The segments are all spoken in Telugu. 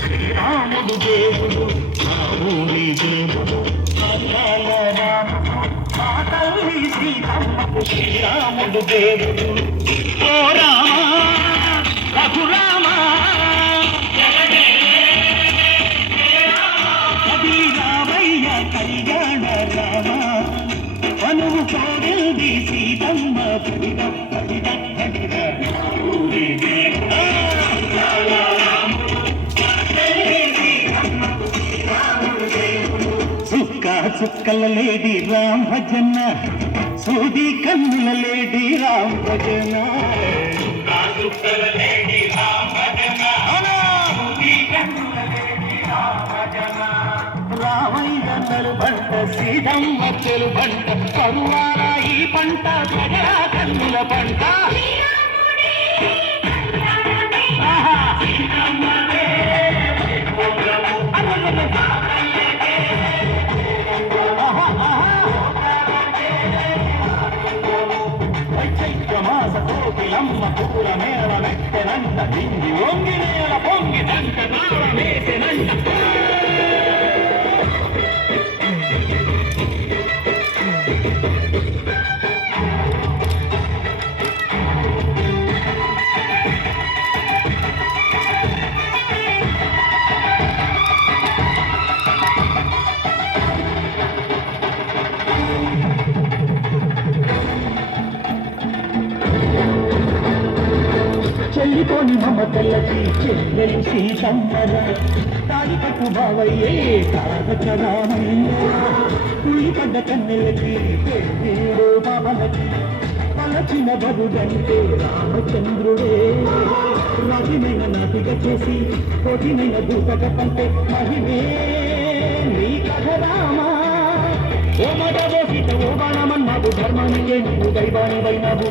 శ్రీరాముడు దేవుడు రాముడి దేవుడు తల్లి సీతమ్మ శ్రీరాముడు దేవుడు ఓ రామ రఘురామ రామయ్య కళ్యాణ రామ అనువు కోరింది సీతమ్మ పరిడ పరిడ చుక్క చుక్కల లేడి రామ్ భజన. సూది కన్నుల లేడి రామ్ భజన. రామయ్య బంట సీతమ్మ బంట పరువాల ఈ పంట ప్రజా కన్నుల పంట. Ding, ding, చెల్లిపోని మమతల్లకి చెల్లెలు సీతమ్మర తాడి పట్టు బావయ్యే తారకరామయ్య ఉల్లిపడ్డ కన్నెలకి పెళ్ళిడు బావలకి పలచిన బరుడంటే రామచంద్రుడే రవినైన నాటిక చేసి కొటినైన దూపక పంటే మహిమే నీ కథ రామా ఓ మడవో సీత ఓ బాణమన్నావు ధర్మానికే నువ్వు దైవానివైనావు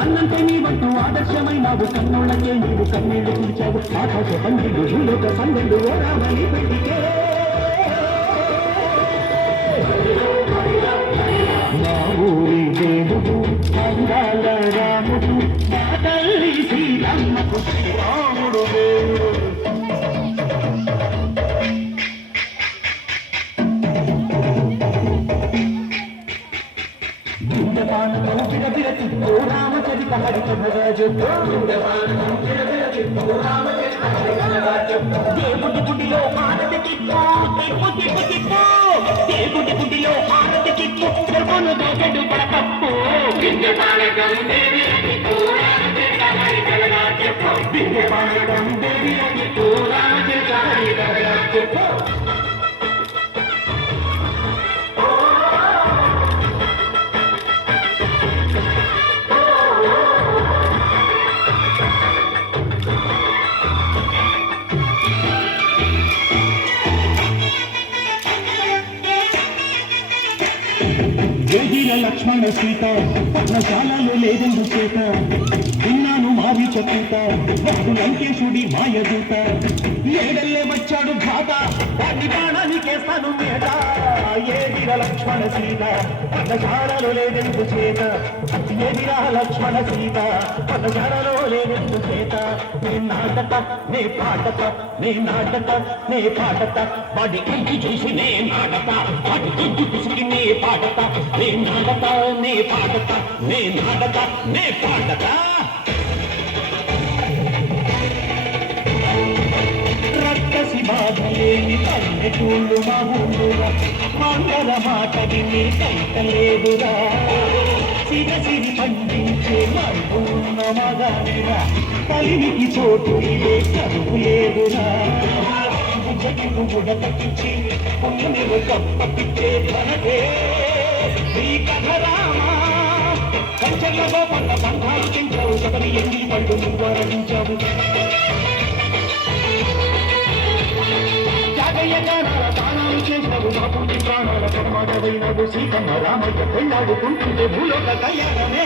అన్నంటే నీ వంటూ ఆదర్శమైనావు కన్నుళ్ళకే నీవు కన్నీళ్ళు కూర్చావు ఆకాశ పండిలు భూలోక సందళ్ళు ఓరామని పెట్టికే నా ఊరి దేవుడు అందాల రాముడు నా తల్లి దేవుడు దేవుడి గుడిలో హారతి తిప్పు తిప్పు తిప్పు తిప్పు దేవుడి గుడిలో హారతి తిప్పు గర్భను దోగడు పడకప్పు బిందె పానకం దేవి తిప్పు రామచరిత హరికథరాజు చెప్పు బిందె పానకం దేవి తిప్పు రామచరిత హరికథరాజు చెప్పు యోగిల లక్ష్మణ సీత నా పద్మశాలలో లేదెందు చేత విన్నాను మావి చెప్పుత వాడు లంకేశుడి మాయదూత ఏడల్లే వచ్చాడు ఘాత వాడి ప్రాణానికేస్తాను మేట ఏదిర లక్ష్మణ సీత. పద్మశాలలో లేదెందు చేత? ఏదిరా లక్ష్మణ సీత. పద్మశాలలో లేదెందు చేత? నీ నాటక నీ పాటక నీ నాటక నీ పాటక. వాడి ఇంటి చూసి నే నాటక వాడి దుడ్డు పిసికి నీ పాడత నీ నాటక నీ పాడత నీ నాటక నీ పాడత రక్త బాధలేని పల్లెటూళ్ళు మా ఊళ్ళురా మంగళ మాట విని కంటలేదురా సిరసిరి పండించే మరుగున్న మగానిరా కలిమికి చోటు ఇదే కరువు లేదురా. జగను గుడతకించి పుణ్యమి గొప్పకిచ్చే ధనదే నీ కథ రామా కంచెల్లో పన్న బంధాలు తింటావు సగని ఎన్ని పళ్ళు నువ్వు దానాలు చేసినవు బాపుడి ప్రాణాల పరమాడవైనవు సీతమ్మ రామయ్య పెళ్ళాడుకుంటుంటే భూలోక కళ్యాణమే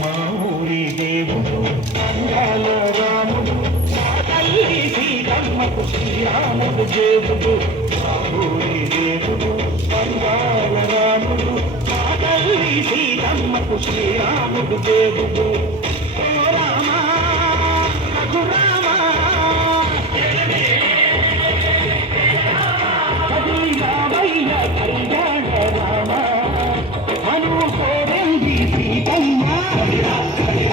మా ఊరి దేవుడు అందాల రాముడు మా తల్లి సీతమ్మకు శ్రీరాముడు దేవుడు మా ఊరి దేవుడు అందాల రాముడు మా తల్లి సీతమ్మకు శ్రీరాముడు దేవుడు Come on,